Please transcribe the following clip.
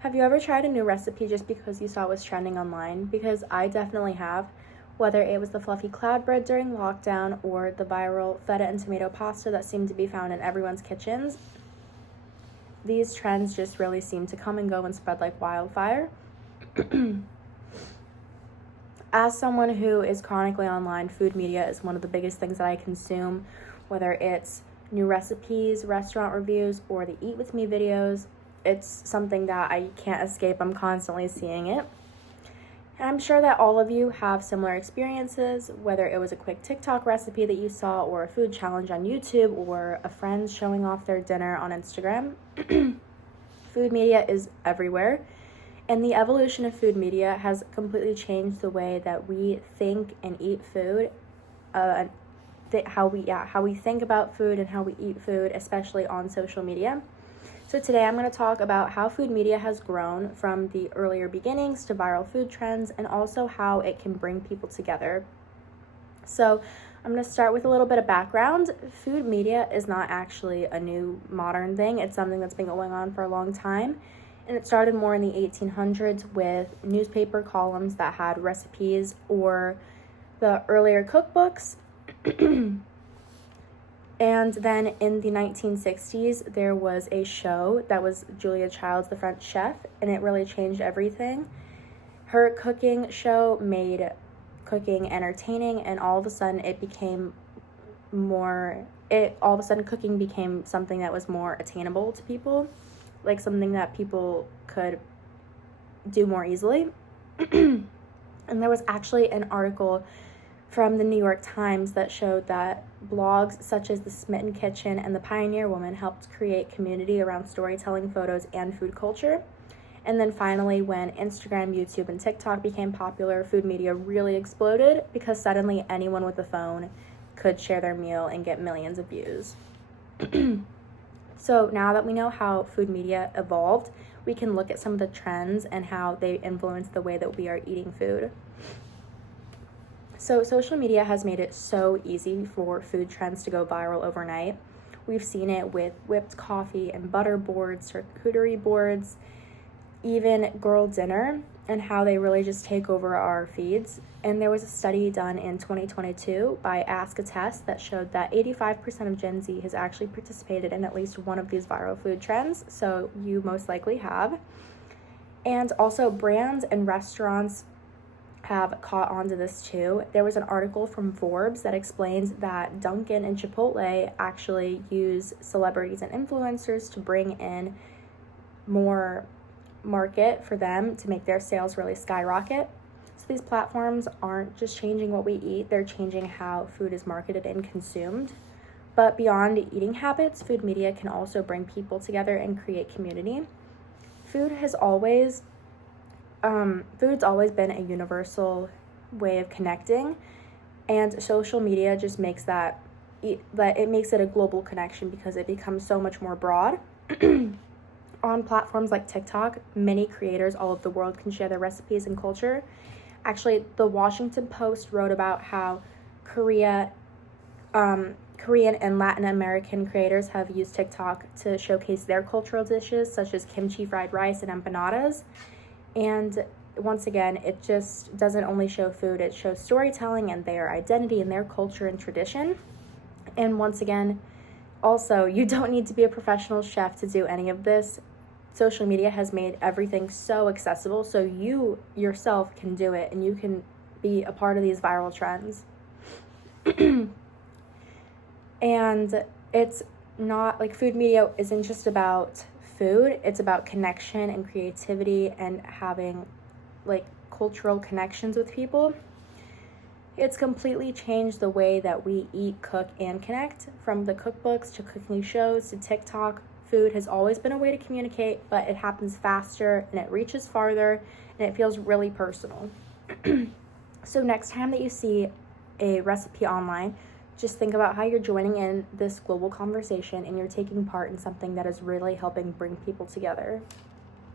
Have you ever tried a new recipe just because you saw it was trending online? Because I definitely have. Whether it was the fluffy cloud bread during lockdown or the viral feta and tomato pasta that seemed to be found in everyone's kitchens, these trends just really seem to come and go and spread like wildfire. As someone who is chronically online, food media is one of the biggest things that I consume, whether it's new recipes, restaurant reviews, or the Eat With Me videos. It's something that I can't escape. I'm constantly seeing it. And I'm sure that all of you have similar experiences, whether it was a quick TikTok recipe that you saw, or a food challenge on YouTube, or a friend showing off their dinner on Instagram. Food media is everywhere. And the evolution of food media has completely changed the way that we think and eat food, how we think about food and how we eat food, especially on social media. So today I'm going to talk about how food media has grown from the earlier beginnings to viral food trends, and also how it can bring people together. So I'm going to start with a little bit of background. Food media is not actually a new modern thing. It's something that's been going on for a long time. And it started more in the 1800s with newspaper columns that had recipes, or the earlier cookbooks. And then in the 1960s, there was a show that was Julia Child's The French Chef, and it really changed everything. Her cooking show made cooking entertaining, and all of a sudden cooking became something that was more attainable to people, like something that people could do more easily. And there was actually an article from the New York Times that showed that blogs such as The Smitten Kitchen and The Pioneer Woman helped create community around storytelling, photos, and food culture. And then finally, when Instagram, YouTube, and TikTok became popular, food media really exploded, because suddenly anyone with a phone could share their meal and get millions of views. So now that we know how food media evolved, we can look at some of the trends and how they influence the way that we are eating food. So social media has made it so easy for food trends to go viral overnight. We've seen it with whipped coffee and butter boards, charcuterie boards, even girl dinner, and how they really just take over our feeds. And there was a study done in 2022 by Ask a Test that showed that 85% of Gen Z has actually participated in at least one of these viral food trends, so you most likely have. And also brands and restaurants have caught on to this too. There was an article from Forbes that explains that Dunkin' and Chipotle actually use celebrities and influencers to bring in more market for them to make their sales really skyrocket. So these platforms aren't just changing what we eat, they're changing how food is marketed and consumed. But beyond eating habits, food media can also bring people together and create community. Food's always been a universal way of connecting, and social media just makes it makes it a global connection, because it becomes so much more broad. On platforms like TikTok, many creators all over the world can share their recipes and culture. Actually, the Washington Post wrote about how Korean and Latin American creators have used TikTok to showcase their cultural dishes, such as kimchi fried rice and empanadas. And once again, it just doesn't only show food, it shows storytelling and their identity and their culture and tradition. And once again, also, you don't need to be a professional chef to do any of this. Social media has made everything so accessible, so you yourself can do it, and you can be a part of these viral trends. And it's not like food media isn't just about food, it's about connection and creativity and having like cultural connections with people. It's completely changed the way that we eat, cook, and connect. From the cookbooks to cooking shows to TikTok, food has always been a way to communicate, but it happens faster and it reaches farther and it feels really personal. So next time that you see a recipe online, just think about how you're joining in this global conversation and you're taking part in something that is really helping bring people together.